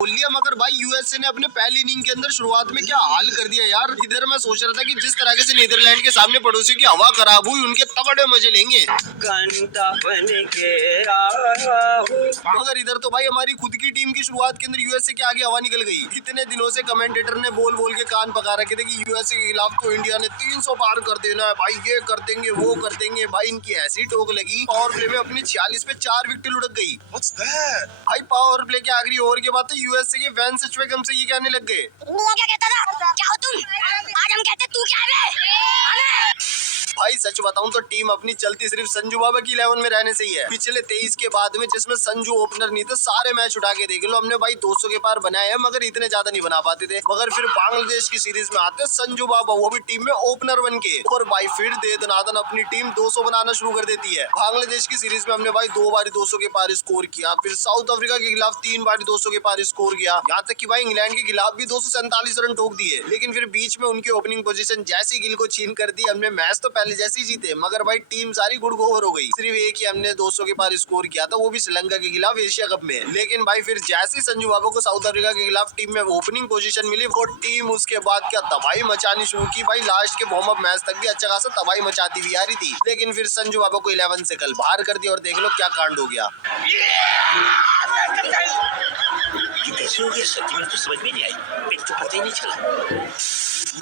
बोल लिया, मगर भाई यूएसए ने अपने पहली इनिंग के अंदर शुरुआत में क्या हाल कर दिया यार। इधर मैं सोच रहा था कि जिस तरह से नीदरलैंड के सामने पड़ोसियों की हवा खराब हुई, उनके तगड़े मजे लेंगे, मगर इधर तो भाई हमारी खुद की टीम की शुरुआत के अंदर यूएसए के आगे हवा निकल गई। इतने दिनों से कमेंटेटर ने बोल बोल के कान पका रखे थे कि यूएसए के खिलाफ तो इंडिया ने 300 पार कर देना है भाई, ये कर देंगे वो कर देंगे। भाई इनकी ऐसी टोक लगी, पावर प्ले में अपनी 46 पे 4 विकेट लुढ़क गई। भाई पावर प्ले के आखिरी ओवर के बाद तो यूएसए के फैंस सच में से ये कहने लग गए, क्या कहता था, क्या हो तुम? आज हम कहते तू क्या है? भाई सच बताऊं तो टीम अपनी चलती सिर्फ संजू बाबा की 11 में रहने से ही है। पिछले 23 के बाद में जिसमें संजू ओपनर नहीं थे, सारे मैच उठा के देख लो हमने भाई 200 के पार बनाए हैं, मगर इतने ज्यादा नहीं बना पाते थे। मगर फिर बांग्लादेश की सीरीज में आते संजू बाबा, वो भी टीम में ओपनर बन के, और भाई फिर दे दनादन अपनी टीम 200 बनाना शुरू कर देती है। बांग्लादेश की सीरीज में हमने भाई 2 बार 200 के पार स्कोर किया, फिर साउथ अफ्रीका के खिलाफ 3 बार 200 के पार स्कोर किया, यहाँ तक कि भाई इंग्लैंड के खिलाफ भी 247 रन ठोक दिए। लेकिन फिर बीच में उनकी ओपनिंग पोजीशन जैसी गिल को छीन कर दी, हमने मैच तो पहले जैसे ही जीते, मगर भाई टीम सारी गुड़ गोबर हो गई। सिर्फ एक ही हमने 200 के पार स्कोर किया था, वो भी श्रीलंका के खिलाफ एशिया कप में। लेकिन भाई फिर जैसे संजू बाबा को साउथ अफ्रीका के खिलाफ टीम में ओपनिंग पोजीशन मिली, वो टीम उसके बाद क्या तबाही मचानी शुरू की। भाई लास्ट के वार्म अप मैच तक भी अच्छा खासा तबाही मचाती हुई आ रही थी। लेकिन फिर संजू बाबा को 11 से कल बाहर कर दिया और देख लो क्या कांड हो गया। कैसे हो गया सच में तो समझ में नहीं आई, मेरे को पता ही नहीं चला।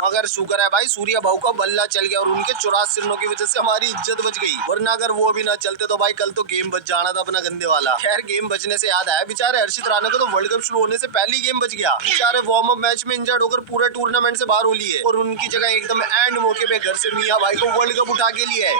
मगर शुक्र है भाई सूर्या भाऊ का बल्ला चल गया और उनके 84 रनों की वजह से हमारी इज्जत बच गई, वरना अगर वो भी ना चलते तो भाई कल तो गेम बच जाना था अपना गंदे वाला। खैर गेम बचने से याद आया, बेचारे हर्षित राणा को तो वर्ल्ड कप शुरू होने से पहले ही गेम बच गया। बेचारे वार्म अप मैच में इंजर्ड होकर पूरे टूर्नामेंट से बाहर हो लिए, और उनकी जगह एकदम एंड मौके पे घर से मियां भाई को वर्ल्ड कप उठा के लिए।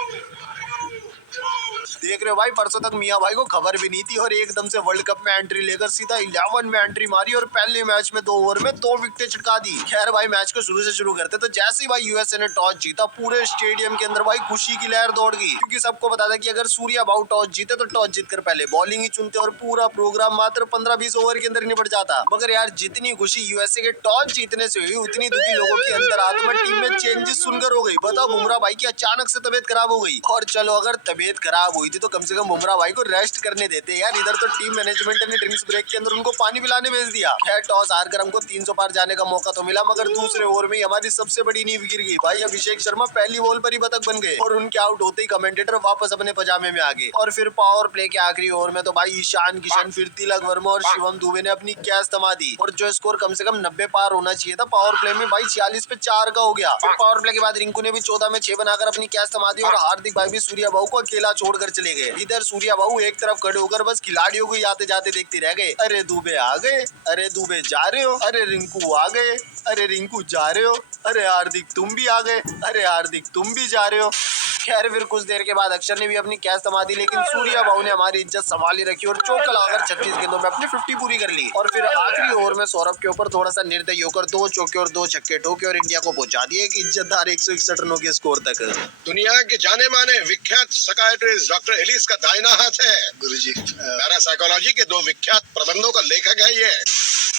देख रहे हो भाई, परसों तक मियां भाई को खबर भी नहीं थी और एकदम से वर्ल्ड कप में एंट्री लेकर सीधा 11 में एंट्री मारी और पहले मैच में 2 ओवर में 2 विकेट छिटका दी। खैर भाई मैच को शुरू से शुरू करते तो जैसे ही भाई यूएसए ने टॉस जीता, पूरे स्टेडियम के अंदर भाई खुशी की लहर दौड़ गई, क्योंकि सबको पता था कि अगर सूर्या भाऊ टॉस जीते तो टॉस जीतकर पहले बॉलिंग ही चुनते और पूरा प्रोग्राम मात्र 15-20 ओवर के अंदर निपट जाता। मगर यार जितनी खुशी यूएसए के टॉस जीतने से हुई, उतनी दुखी लोगों की अंतरात्मा टीम में चेंजेस सुनकर हो गई। बताओ बुमराह भाई की अचानक से तबीयत खराब हो गई, और चलो अगर तबीयत खराब हुई थी तो कम से कम बुमराह भाई को रेस्ट करने देते यार। इधर तो टीम मैनेजमेंट ने ड्रिंक्स ब्रेक के अंदर उनको पानी पिलाने भेज दिया। खैर टॉस हारकर हमको 300 पार जाने का मौका तो मिला, मगर दूसरे ओवर में हमारी सबसे बड़ी नींव गिर गई। भाई अभिषेक शर्मा पहली बॉल पर ही बतख बन गए और उनके आउट होते ही कमेंटेटर वापस अपने पजामे में आ गए। और फिर पावर प्ले के आखिरी ओवर में तो भाई ईशान किशन, फिर तिलक वर्मा और शिवम दुबे ने अपनी कैच थमा दी, और जो स्कोर कम से कम 90 पार होना चाहिए था पावर प्ले में, भाई 46 पे 4 का हो गया। फिर पावर प्ले के बाद रिंकू ने भी 14 में 6 बनाकर अपनी कैच थमा दी, और हार्दिक भाई भी सूर्या भाऊ को अकेला छोड़कर चले गए। इधर सूर्या भाऊ एक तरफ खड़े होकर बस खिलाड़ियों को आते जाते देखते रह गए। अरे दुबे आ गए, अरे दुबे जा रहे हो, अरे रिंकू आ गए, अरे रिंकू जा रहे हो, अरे हार्दिक तुम भी आ गए, अरे हार्दिक तुम भी जा रहे हो। खैर फिर कुछ देर के बाद अक्षर ने भी अपनी कैच थमा दी, लेकिन सूर्या भाऊ ने हमारी इज्जत संभाली रखी और चौका लगाकर 36 गेंदों में अपनी 50 पूरी कर ली। और फिर आखिरी ओवर में सौरभ के ऊपर थोड़ा सा निर्दयी होकर 2 चौके और 2 छक्के ठोके और इंडिया को पहुंचा दिए एक इज्जतदार 161 रनों के स्कोर तक। दुनिया के जाने माने विख्यात साइकियाट्रिस्ट डॉक्टर एलिस का दाहिना हाथ है गुरुजी। पैरासाइकोलॉजी के 2 विख्यात प्रबंधों का लेखक है ये।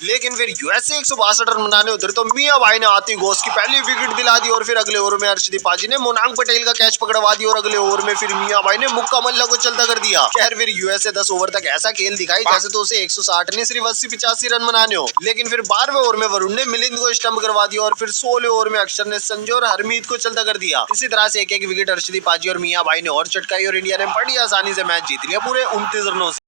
लेकिन फिर यूएसए 162 रन बनाने उधर तो मियां भाई ने आती घोष की पहली विकेट दिला दी, और फिर अगले ओवर में हर्षदीप पाजी ने मोनांग पटेल का कैच पकड़वा दिया, और अगले ओवर में फिर मियां भाई ने मुक्का मल्ला को चलता कर दिया। खैर फिर यूएसए 10 ओवर तक ऐसा खेल दिखाई जैसे तो उसे 160 नहीं सिर्फ 80-85 रन बनाने हो। लेकिन फिर 12वें ओवर में वरुण ने मिलिंद को स्टंप करवा दिया, और फिर 16वें ओवर में अक्षर ने संजू और हरमीत को चलता कर दिया। इसी तरह से एक एक विकेट हर्षदीप पाजी और मियां भाई ने और चटकाई और इंडिया ने बड़ी आसानी से मैच जीत लिया पूरे 29 रनों से।